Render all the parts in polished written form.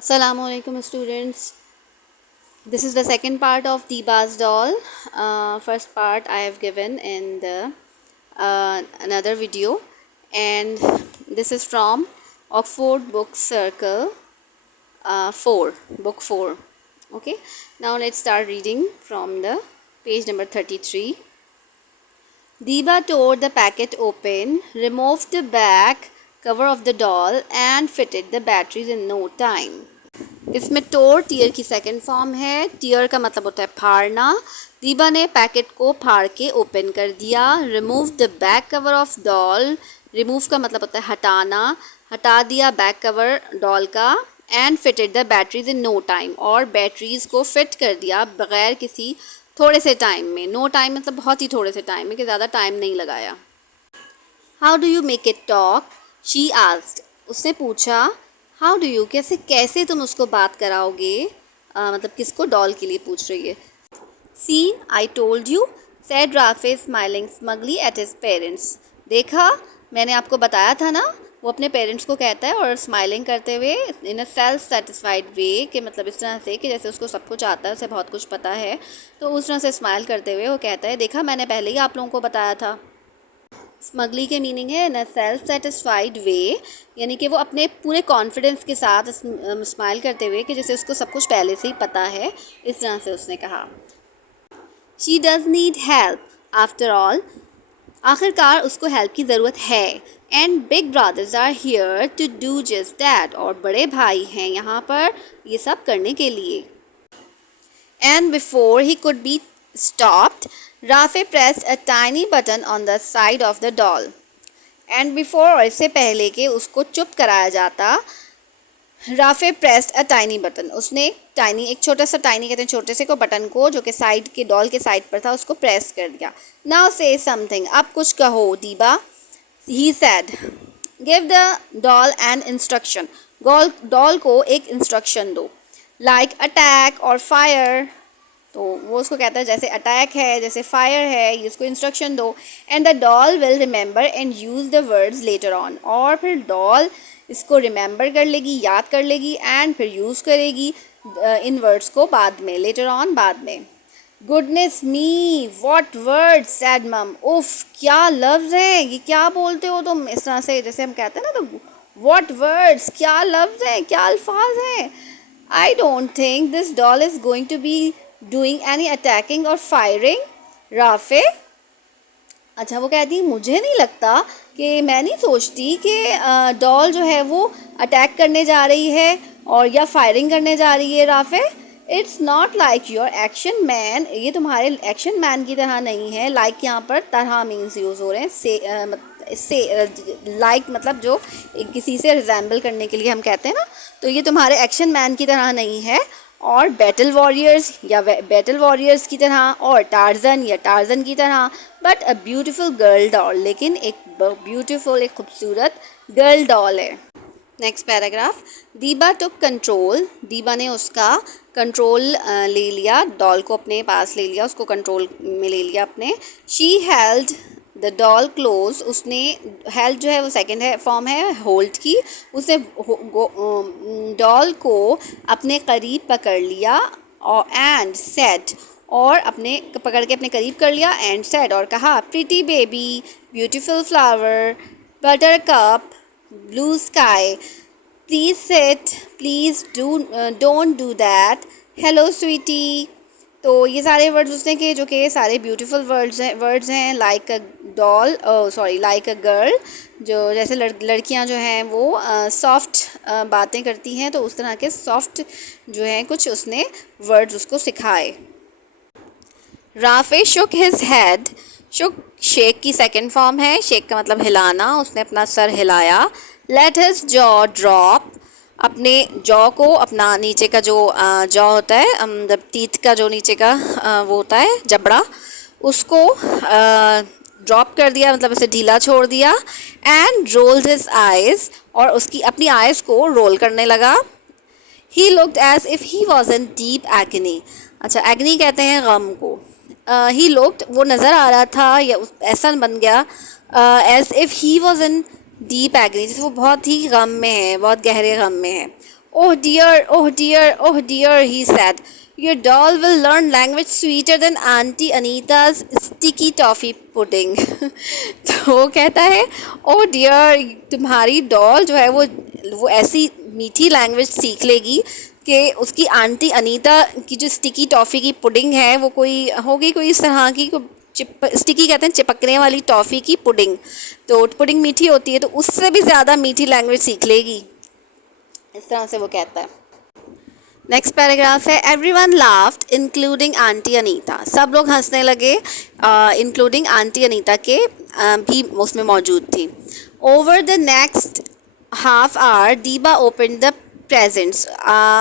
Assalamualaikum students. This is the second part of Deeba's doll. First part I have given in the another video, and this is from Oxford Book Circle 4, book 4. Okay, now let's start reading from the page number 33. Deeba tore the packet open, removed the back cover of the doll and fitted the batteries in no time. इसमें टोर tier की second form है। Tier का मतलब होता है फाड़ना। दीबा ने packet को फाड़ के ओपन कर दिया। Remove the back cover of doll, remove का मतलब होता है हटाना। हटा दिया बैक कवर डॉल का। And fitted the batteries in no time, और बैटरीज को फिट कर दिया बगैर किसी थोड़े से टाइम में। नो टाइम मतलब बहुत ही थोड़े से टाइम में, कि ज़्यादा टाइम नहीं लगाया। How do you make it talk, she asked, उसने पूछा। हाउ डू यू कैसे कैसे तुम उसको बात कराओगे, मतलब किसको, डॉल के लिए पूछ रही है। See I told you, said Rafe smiling smugly at his parents, देखा मैंने आपको बताया था ना। वो अपने पेरेंट्स को कहता है और स्माइलिंग करते हुए इन अ सेल्फ सेटिस्फाइड वे, कि मतलब इस तरह से कि जैसे उसको सब कुछ आता है, उसे बहुत कुछ पता है, तो उस तरह से स्माइल करते हुए वो कहता है देखा मैंने पहले ही आप लोगों को बताया था। स्मगली के मीनिंग है इन अ सेल्फ सेटिस्फाइड वे, यानी कि वो अपने पूरे कॉन्फिडेंस के साथ स्माइल करते हुए कि जैसे उसको सब कुछ पहले से ही पता है, इस तरह से उसने कहा। She does need help after all, आखिरकार उसको हेल्प की ज़रूरत है। And big brothers are here to do just that, और बड़े भाई हैं यहाँ पर ये सब करने के लिए। And before he could be stopped, Rafe pressed a tiny button on the side of the doll. And before, और इससे पहले कि उसको चुप कराया जाता, Rafe pressed a tiny button, उसने एक छोटा सा, टाइनी कहते हैं छोटे से को, बटन को जो कि साइड के डॉल के साइड पर था उसको प्रेस कर दिया। नाउ से समथिंग, अब कुछ कहो दीबा, he said. Give the doll an instruction, doll को एक इंस्ट्रक्शन दो। लाइक अटैक और फायर, तो वो उसको कहता है जैसे अटैक है, जैसे फायर है, ये उसको इंस्ट्रक्शन दो। And the doll will remember and use the words later on, और फिर डॉल इसको रिमेंबर कर लेगी, याद कर लेगी, एंड फिर यूज़ करेगी इन वर्ड्स को बाद में, लेटर ऑन, बाद में। Goodness me what words sad मम, उफ क्या लफ्ज़ हैं, ये क्या बोलते हो तुम, इस तरह से जैसे हम कहते हैं ना, तो व्हाट वर्ड्स, क्या लफ्ज़ हैं, क्या अल्फाज हैं। I don't think this doll is going to be doing any attacking or firing Rafe. अच्छा, वो कहती है मुझे नहीं लगता, कि मैं नहीं सोचती कि डॉल जो है वो अटैक करने जा रही है और या फायरिंग करने जा रही है Rafe. It's not like your action man, ये तुम्हारे एक्शन मैन की तरह नहीं है। लाइक यहाँ पर तरह मीन्स यूज़ हो रहे हैं। से लाइक मतलब जो किसी से रिजेंबल करने के लिए हम कहते हैं ना, तो ये तुम्हारे एक्शन मैन की तरह नहीं है, और बैटल वॉरियर्स या बैटल वॉरियर्स की तरह, और टार्जन या टार्जन की तरह। But a beautiful girl doll, लेकिन एक ब्यूटीफुल, एक खूबसूरत गर्ल डॉल है। Next paragraph. दीबा टुक कंट्रोल, दीबा ने उसका कंट्रोल ले लिया, डॉल को अपने पास ले लिया, उसको कंट्रोल में ले लिया अपने। She held the doll close, उसने हेल्ड जो है वो सेकेंड है फॉर्म है होल्ड की, उसने डॉल को अपने करीब पकड़ लिया, और एंड सेड, और अपने पकड़ के अपने करीब कर लिया, एंड सेड और कहा, pretty baby, beautiful flower, buttercup, blue sky, please sit, please don't do that, hello sweetie. तो ये सारे वर्ड्स उसने के जो कि सारे ब्यूटीफुल वर्ड्स हैं। Like a doll, like a girl, जो जैसे लड़कियां जो हैं वो सॉफ्ट बातें करती हैं, तो उस तरह के सॉफ्ट जो हैं कुछ उसने वर्ड्स उसको सिखाए। राफे शुक हिज हेड, शुक शेक की सेकंड फॉर्म है, शेक का मतलब हिलाना, उसने अपना सर हिलाया। लेट हिज जॉ ड्रॉप, अपने जॉ को, अपना नीचे का जो जॉ होता है, मतलब टीथ का जो नीचे का वो होता है जबड़ा, उसको ड्रॉप कर दिया, मतलब उसे ढीला छोड़ दिया। एंड रोल्ड हिज आइज़, और उसकी अपनी आइज़ को रोल करने लगा। He looked as if he was in deep agony, अच्छा एग्नी कहते हैं गम को। ही लुक्ड, वो नज़र आ रहा था, या ऐसा बन गया, as if he was in deep agony, जैसे वो बहुत ही गम में है, बहुत गहरे गम में है। oh dear, he said. Your doll will learn language sweeter than Auntie Anita's sticky toffee pudding. तो वो कहता है, oh dear, तुम्हारी डॉल जो है वो ऐसी मीठी लैंग्वेज सीख लेगी कि उसकी आंटी अनीता की जो स्टिकी टॉफ़ी की पुडिंग है वो कोई होगी, कोई इस तरह की स्टिकी कहते हैं चिपकने वाली टॉफ़ी की पुडिंग। तो पुडिंग मीठी होती है तो उससे भी ज़्यादा मीठी लैंग्वेज सीख लेगी, इस तरह से वो कहता है। नेक्स्ट पैराग्राफ है, everyone laughed including aunty Anita. सब लोग हंसने लगे, इंक्लूडिंग आंटी अनीता के भी उसमें मौजूद थी। Over the next half hour Deeba open the presents.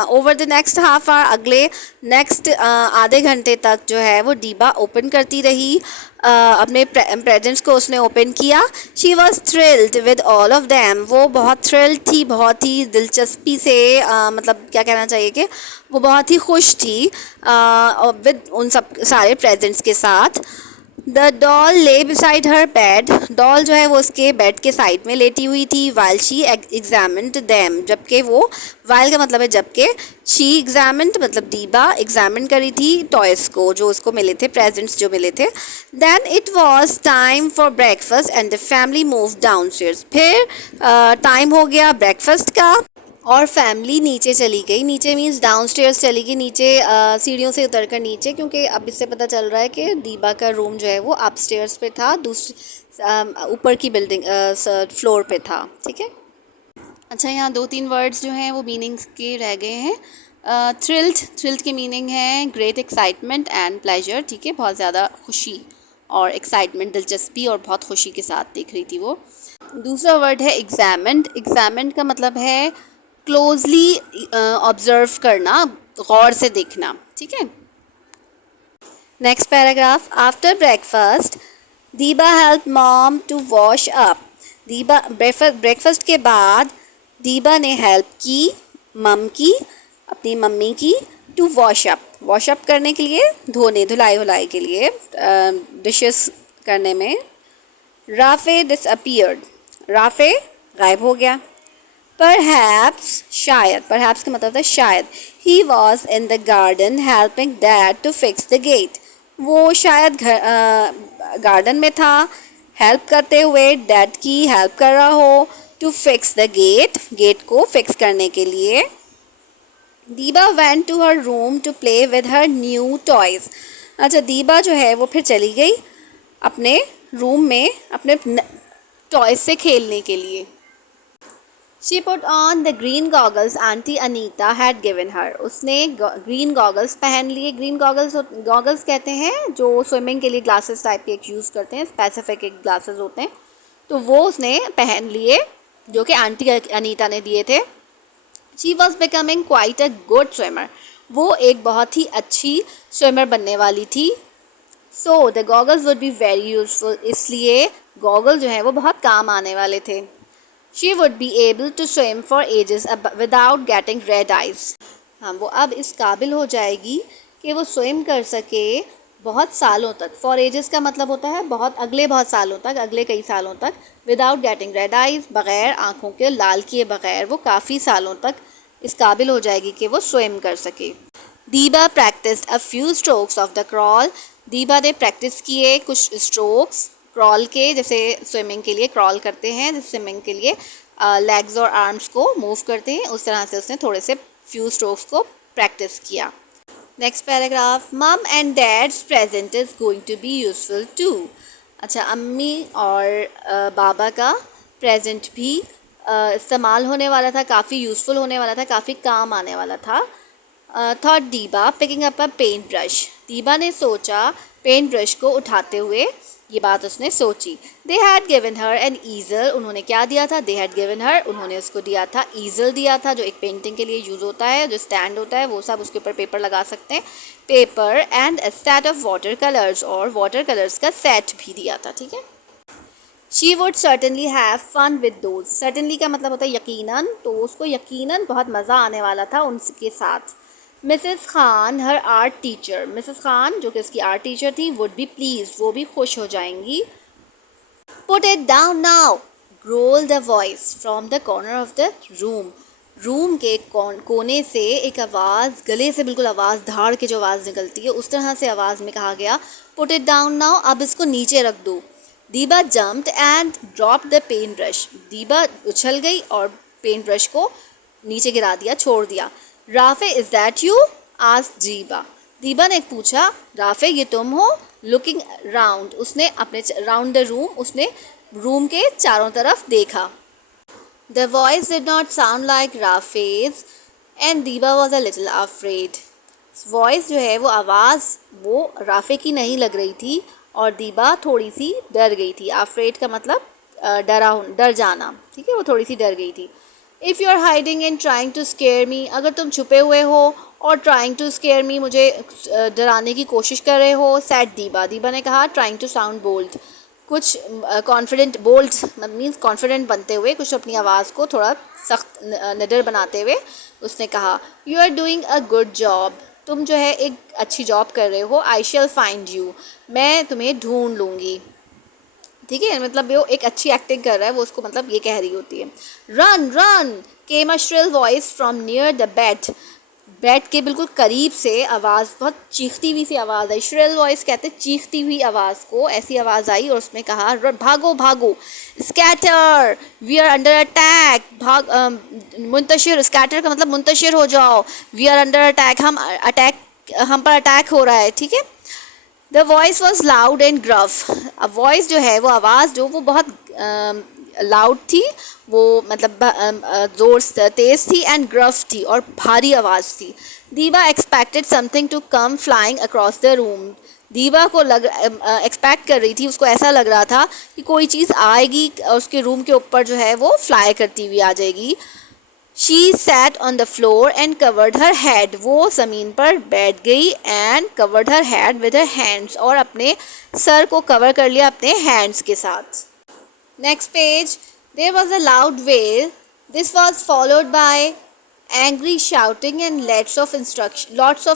Over the next half hour, अगले नेक्स्ट आधे घंटे तक जो है वो दीबा ओपन करती रही, अपने प्रेजेंट्स को उसने ओपन किया। She was thrilled with all of them. वो बहुत थ्रिल्ड थी, बहुत ही दिलचस्पी से, मतलब क्या कहना चाहिए कि वो बहुत ही खुश थी विद उन सब सारे प्रेजेंट्स के साथ। द डॉल ले बिसाइड हर बेड। डॉल जो है वो उसके बेड के साइड में लेटी हुई थी। वाइल शी एग्जामिन्ड दैम, जबकि वो, वाइल का मतलब है जबकि, शी एग्जामिन्ड मतलब दीबा एग्जामिन करी थी टॉयज़ को जो उसको मिले थे, प्रेजेंट्स जो मिले थे। Then it was time for breakfast and the family move downstairs. फिर टाइम हो गया ब्रेकफास्ट का और फैमिली नीचे चली गई। नीचे मीन्स डाउनस्टेयर्स चली गई, नीचे सीढ़ियों से उतर कर नीचे, क्योंकि अब इससे पता चल रहा है कि दीबा का रूम जो है वो अपस्टेयर्स पे था, ऊपर की बिल्डिंग फ्लोर पे था। ठीक है, अच्छा यहाँ 2-3 वर्ड्स जो हैं वो मीनिंग्स के रह गए हैं। थ्रिल्ड की मीनिंग है ग्रेट एक्साइटमेंट एंड प्लेजर। ठीक है, बहुत ज़्यादा खुशी और एक्साइटमेंट, दिलचस्पी और बहुत खुशी के साथ देख रही थी वो। दूसरा वर्ड है एग्जामिन्ड का मतलब है क्लोजली ऑब्जर्व करना, गौर से देखना। ठीक है, next paragraph, after breakfast Deeba help mom to wash up. Deeba breakfast के बाद दीबा ने हेल्प की अपनी मम्मी की, टू वॉश अप करने के लिए, धुलाई के लिए, डिशेस करने में। राफे डिसअपीयर्ड, राफे गायब हो गया। परहैप्स शायद का मतलब था शायद। He was in the garden helping dad to fix the gate. वो शायद गार्डन में था, हेल्प करते हुए डैड की हेल्प कर रहा हो, टू फिक्स द गेट को फिक्स करने के लिए। Deeba went to her room to play with her new toys. अच्छा, दीबा जो है वो फिर चली गई अपने रूम में अपने टॉयज़ से खेलने के लिए। She put on the green goggles Auntie Anita had given her. उसने ग्रीन गॉगल्स पहन लिए। ग्रीन गॉगल्स कहते हैं जो स्विमिंग के लिए ग्लासेस टाइप के एक यूज़ करते हैं, स्पेसिफिक एक ग्लासेस होते हैं, तो वो उसने पहन लिए जो कि आंटी अनीता ने दिए थे। She was becoming quite a good swimmer. वो एक बहुत ही अच्छी स्विमर बनने वाली थी। So the goggles would be very useful. इसलिए गॉगल जो है वो बहुत काम आने वाले थे। She would be able to swim for ages without getting red eyes. हाँ, वो अब इस काबिल हो जाएगी कि वो स्विम कर सके बहुत सालों तक। For ages का मतलब होता है बहुत सालों तक, अगले कई सालों तक। Without getting red eyes, बग़ैर आँखों के लाल किए बग़ैर वो काफ़ी सालों तक इस काबिल हो जाएगी कि वो स्विम कर सके। दीबा practiced a few strokes of the crawl. दीबा ने प्रैक्टिस किए कुछ स्ट्रोक्स क्रॉल के, जैसे स्विमिंग के लिए क्रॉल करते हैं, जैसे स्विमिंग के लिए लेग्स और आर्म्स को मूव करते हैं, उस तरह से उसने थोड़े से फ्यू स्ट्रोक्स को प्रैक्टिस किया। Next paragraph, mum and dad's present is going to be useful too. अच्छा, अम्मी और बाबा का प्रेजेंट भी इस्तेमाल होने वाला था, काफ़ी यूज़फुल होने वाला था, काफ़ी काम आने वाला था। Thought Deeba picking up a paint brush. Deeba ने सोचा पेंट ब्रश को उठाते हुए, ये बात उसने सोची। They had given her an easel. उन्होंने क्या दिया था? दे हैड गिवन हर, उन्होंने उसको दिया था ईज़ल दिया था, जो एक पेंटिंग के लिए यूज़ होता है, जो स्टैंड होता है, वो सब उसके ऊपर पेपर लगा सकते हैं। Paper and a set of water colours, और वाटर कलर्स का सेट भी दिया था। ठीक है, she would certainly have fun with those. Certainly का मतलब होता है यकीनन, तो उसको यकीनन बहुत मज़ा आने वाला था उनके साथ। मिसेस खान हर आर्ट टीचर, मिसेस खान जो कि उसकी आर्ट टीचर थी, वुड बी प्लीज, वो भी खुश हो जाएंगी। Put it down now, growl the voice from the corner of the room. Room के कोने से एक आवाज़, गले से बिल्कुल आवाज़, धाड़ के जो आवाज़ निकलती है उस तरह से आवाज़ में कहा गया, पुट इट डाउन नाउ, अब इसको नीचे रख दो। Deeba jumped and drop the paint brush, Deeba उछल गई और पेंट ब्रश को नीचे गिरा दिया, छोड़ दिया। Rafe is that you, asked दीबा, दीबा ने पूछा, राफे ये तुम हो? लुकिंग राउंड, उसने अपने राउंड द रूम, उसने रूम के चारों तरफ देखा। The voice did not sound like Rafe's and Diba was a little afraid. Voice जो है वो आवाज़ वो राफे की नहीं लग रही थी और दीबा थोड़ी सी डर गई थी। afraid का मतलब डर जाना, ठीक है, वो थोड़ी सी डर गई थी। If you are hiding and trying to scare me, अगर तुम छुपे हुए हो और ट्राइंग टू स्केयर मी, मुझे डराने की कोशिश कर रहे हो, सैड दीबा, दीबा ने कहा, ट्राइंग टू साउंड बोल्ड, कुछ कॉन्फिडेंट, बोल्ड मीन्स कॉन्फिडेंट बनते हुए, कुछ अपनी आवाज़ को थोड़ा सख्त निडर बनाते हुए उसने कहा, you are doing a good job, तुम जो है एक अच्छी जॉब कर रहे हो। आई शैल फाइंड यू, मैं तुम्हें ढूंढ लूँगी, ठीक है, मतलब वो एक अच्छी एक्टिंग कर रहा है, वो उसको मतलब ये कह रही होती है। Run run came a shrill voice from near the bed, bed के बिल्कुल करीब से आवाज़, बहुत चीखती हुई सी आवाज़ आई। श्रिल वॉइस कहते हैं चीखती हुई आवाज़ को, ऐसी आवाज़ आई और उसने कहा, भागो भागो, scatter, we are under attack, भाग, मुंतशिर, स्कैटर का मतलब मुंतशिर हो जाओ, वी आर अंडर अटैक, हम पर अटैक हो रहा है, ठीक है। The voice was loud and gruff, अब वॉइस जो है वो आवाज़ जो वो बहुत लाउड थी, वो मतलब ज़ोर तेज़ थी, एंड ग्रफ थी और भारी आवाज़ थी। Deeba expected something to come flying across the room, Deeba को एक्सपेक्ट कर रही थी, उसको ऐसा लग रहा था कि कोई चीज़ आएगी और उसके रूम के ऊपर जो है वो फ्लाई करती हुई आ जाएगी। She sat on the floor and covered her head, वो ज़मीन पर बैठ गई and covered her head with her hands, और अपने सर को कवर कर लिया अपने hands के साथ। Next page, there was a loud wail. This was followed by angry shouting and lots of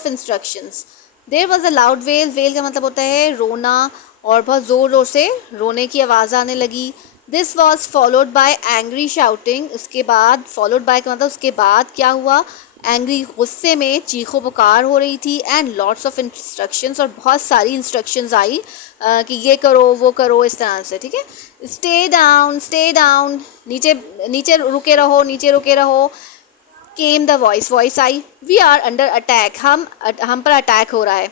instructions. There was a loud wail. Wail का मतलब होता है रोना, और बहुत ज़ोर ज़ोर से रोने की आवाज़ आने लगी। This was followed by angry shouting. उसके बाद followed by का मतलब उसके बाद क्या हुआ, एंग्री, गुस्से में चीखो पुकार हो रही थी, एंड लॉट्स ऑफ इंस्ट्रक्शंस, और बहुत सारी इंस्ट्रक्शंस आई कि ये करो वो करो, इस तरह से, ठीक है। स्टे डाउन, नीचे नीचे रुके रहो, नीचे रुके रहो। केम द वॉइस, वॉइस आई, वी आर अंडर अटैक, हम पर अटैक हो रहा है।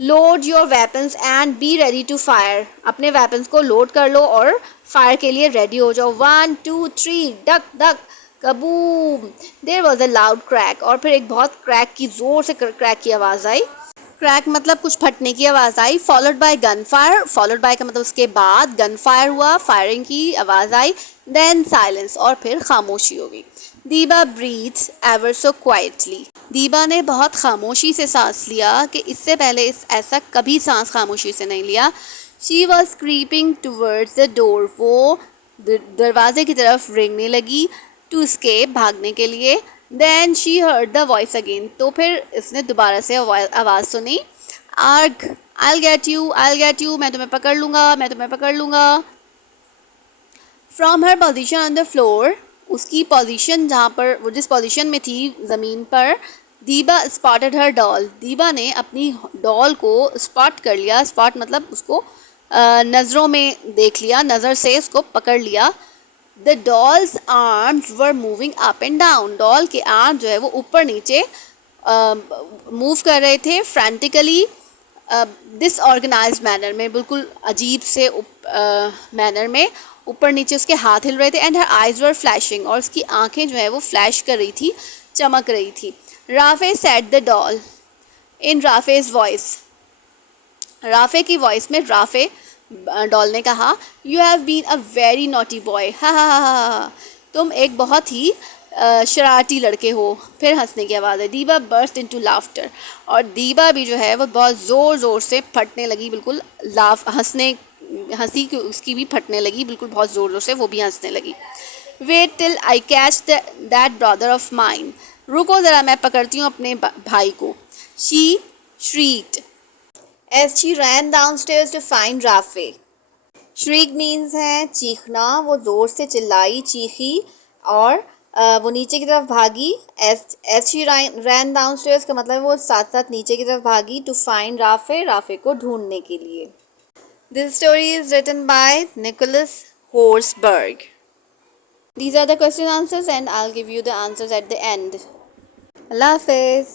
Load your weapons and be ready to fire, अपने वेपन्स को लोड कर लो और फायर के लिए रेडी हो जाओ। 1 2 3 duck duck kaboom, there was a loud crack, और फिर एक बहुत क्रैक की, ज़ोर से क्रैक की आवाज़ आई। क्रैक मतलब कुछ फटने की आवाज़ आई। Followed by gun fire, followed by का मतलब उसके बाद गन फायर हुआ, फायरिंग की आवाज़ आई। देन साइलेंस, और फिर खामोशी हो गई। दीबा ब्रीथ्स एवर सो क्वाइटली, दीबा ने बहुत खामोशी से सांस लिया कि इससे पहले ऐसा कभी सांस खामोशी से नहीं लिया। She was creeping towards the door, वो दरवाजे की तरफ रेंगने लगी। टू escape, भागने के लिए। Then she heard the voice again, तो फिर इसने दोबारा से आवाज़ सुनी। आर्ग, आई गेट यू, मैं तुम्हें पकड़ लूँगा। From her position on the floor, उसकी पोजीशन जहाँ पर वो जिस पोजीशन में थी ज़मीन पर, दीबा स्पॉटेड हर डॉल, दीबा ने अपनी डॉल को स्पॉट कर लिया। स्पॉट मतलब उसको नज़रों में देख लिया, नज़र से उसको पकड़ लिया। The dolls arms were moving up and down, doll के आर्म जो है वो ऊपर नीचे मूव कर रहे थे, फ्रेंटिकली, डिसऑर्गेनाइज्ड मैनर में, बिल्कुल अजीब से मैनर में ऊपर नीचे उसके हाथ हिल रहे थे। And her eyes were flashing, और उसकी आंखें जो है वो फ्लैश कर रही थी, चमक रही थी। Rafe said the doll in Rafe's voice, Rafe की वॉइस में राफे डॉल ने कहा, you have been a very naughty boy, हा, तुम एक बहुत ही शरारती लड़के हो। फिर हंसने की आवाज़ है। दीबा बर्स्ट इनटू लाफ्टर, और दीबा भी जो है वो बहुत ज़ोर से फटने लगी, बिल्कुल हंसी उसकी भी फटने लगी, बिल्कुल बहुत ज़ोर से वो भी हंसने लगी। Wait till I catch that brother of mine, रुको ज़रा मैं पकड़ती हूँ अपने भाई को। She shrieked as she ran downstairs to find Rafe. Shriek means है चीखना, वो ज़ोर से चिल्लाई, चीखी, और वो नीचे की तरफ भागी. As she ran downstairs का मतलब है वो साथ साथ नीचे की तरफ भागी टू फाइंड राफे, राफे को ढूंढने के लिए. This story is written by Nicholas Horsburgh. These are the question answers and I'll give you the answers at the end. Allah Hafiz.